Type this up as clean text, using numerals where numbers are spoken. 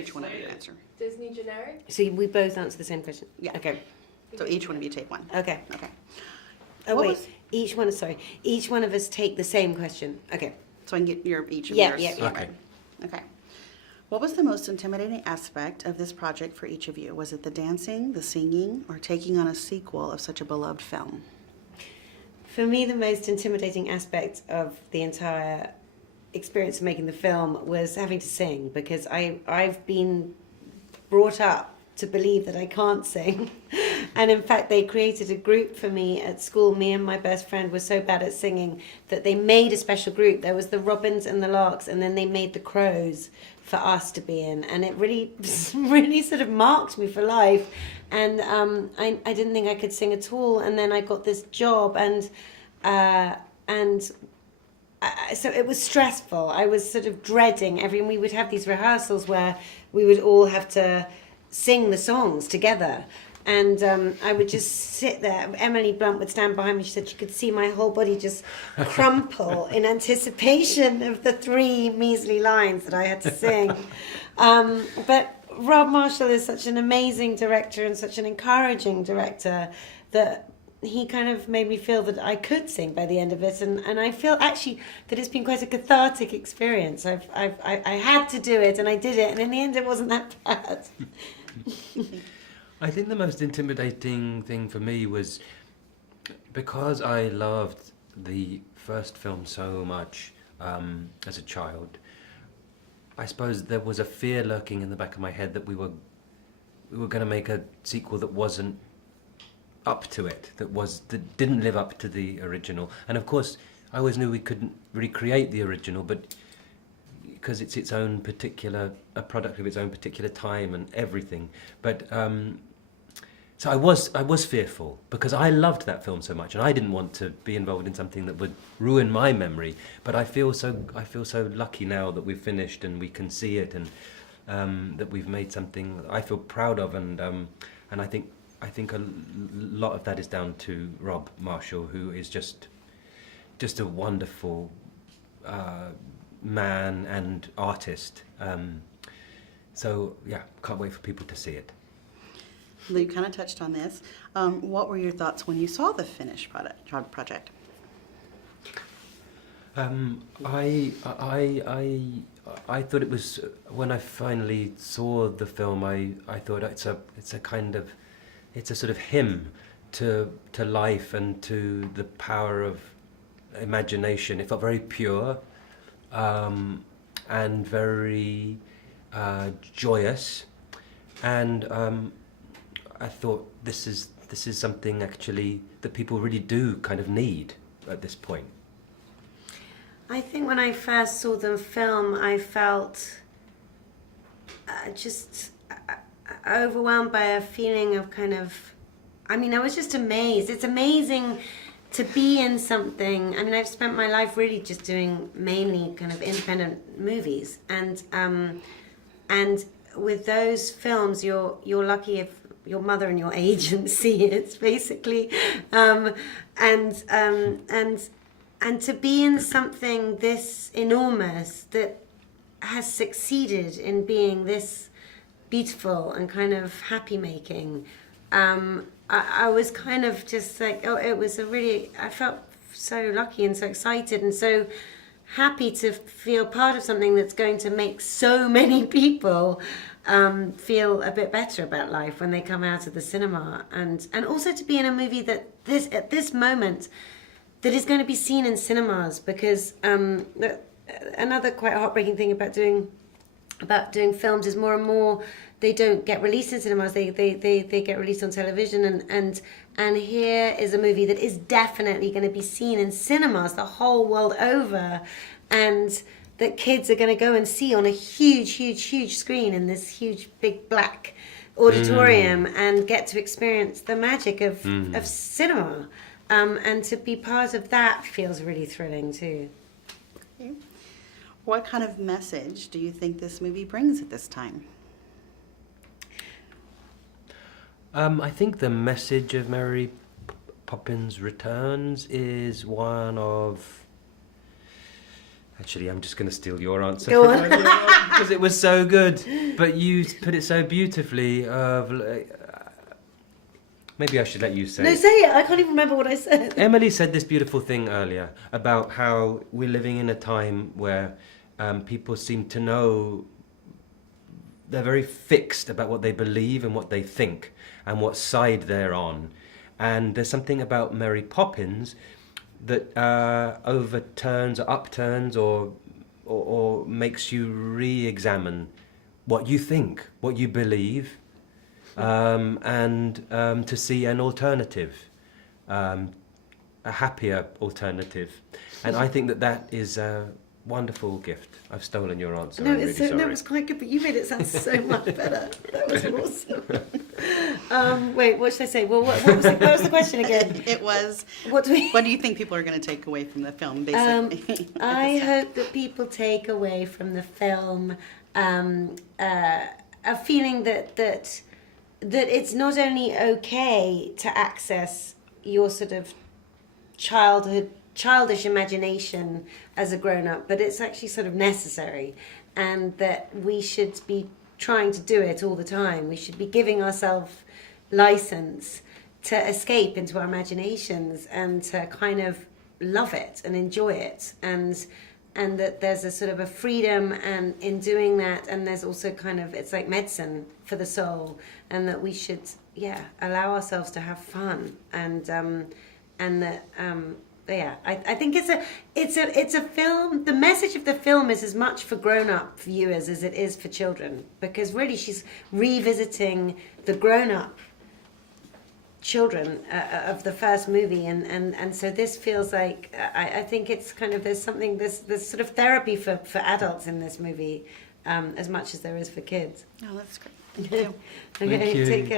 Each one of you answer. Disney generic? So we both answer the same question? Yeah. Okay. So each one of you take one. Okay. Okay. Oh, What wait. was- Each one of us take the same question. Okay. So I can get each of Yeah, yours. yeah, yeah. Okay. Okay. What was the most intimidating aspect of this project for each of you? Was it the dancing, the singing, or taking on a sequel of such a beloved film? For me, the most intimidating aspect of the entire experience of making the film was having to sing, because I've been brought up to believe that I can't sing. And in fact, they created a group for me at school. Me and my best friend were so bad at singing that they made a special group. There was the Robins and the Larks, and then they made the Crows for us to be in. And it really, really sort of marked me for life. And I didn't think I could sing at all. And then I got this job, and so it was stressful. I was sort of dreading we would have these rehearsals where we would all have to sing the songs together. And I would just sit there. Emily Blunt would stand behind me. She said she could see my whole body just crumple in anticipation of the 3 measly lines that I had to sing. But Rob Marshall is such an amazing director and such an encouraging director that he kind of made me feel that I could sing by the end of it, and I feel actually that it's been quite a cathartic experience. I had to do it, and I did it, and in the end it wasn't that bad. I think the most intimidating thing for me was because I loved the first film so much as a child. I suppose there was a fear lurking in the back of my head that we were going to make a sequel that wasn't up to it, that didn't live up to the original. And of course, I always knew we couldn't recreate the original, but because it's its own particular, a product of its own particular time and everything. But so I was fearful because I loved that film so much, and I didn't want to be involved in something that would ruin my memory. But I feel so lucky now that we've finished and we can see it, and that we've made something I feel proud of, and I think a lot of that is down to Rob Marshall, who is just a wonderful man and artist. So yeah, can't wait for people to see it. Lou kind of touched on this. What were your thoughts when you saw the finished project? I thought it was, when I finally saw the film, I thought it's a sort of hymn to life and to the power of imagination. It felt very pure and very joyous, and I thought this is something actually that people really do kind of need at this point. I think when I first saw the film, I felt just overwhelmed by a feeling of I was just amazed. It's amazing to be in something. I've spent my life really just doing mainly kind of independent movies, and with those films, you're lucky if your mother and your agent see it, basically, and to be in something this enormous that has succeeded in being this beautiful and kind of happy making. I was kind of just like, I felt so lucky and so excited and so happy to feel part of something that's going to make so many people feel a bit better about life when they come out of the cinema, and also to be in a movie that at this moment that is going to be seen in cinemas, because another quite heartbreaking thing about doing films is more and more they don't get released in cinemas, they get released on television, and here is a movie that is definitely going to be seen in cinemas the whole world over, and that kids are going to go and see on a huge screen in this huge big black auditorium and get to experience the magic of cinema, and to be part of that feels really thrilling too. Okay. What kind of message do you think this movie brings at this time? I think the message of Mary Poppins Returns is one of Actually, I'm just going to steal your answer. Go on. Because it was so good. But you put it so beautifully. Maybe I should let you say No, it. say it. I can't even remember what I said. Emily said this beautiful thing earlier about how we're living in a time where people seem to know, they're very fixed about what they believe and what they think and what side they're on. And there's something about Mary Poppins that overturns or upturns or makes you re-examine what you think, what you believe, and to see an alternative, a happier alternative. And I think that is a wonderful gift. I've stolen your answer. No, I'm really sorry. no, it was quite good, but you made it sound so much better. That was awesome. Wait, what should I say? Well, what was the question again? It was, What do we? what do you think people are going to take away from the film, basically? I hope that people take away from the film a feeling that it's not only okay to access your sort of childish imagination as a grown-up, but it's actually sort of necessary, and that we should be trying to do it all the time. We should be giving ourselves license to escape into our imaginations and to kind of love it and enjoy it, and that there's a sort of a freedom and in doing that, and there's also kind of, it's like medicine for the soul, and that we should allow ourselves to have fun, and that I think it's a film. The message of the film is as much for grown-up viewers as it is for children, because really she's revisiting the grown-up children of the first movie, and so this feels like I think it's kind of there's sort of therapy for adults in this movie, as much as there is for kids. Oh, that's great. Thank you. Okay, Thank you. take care.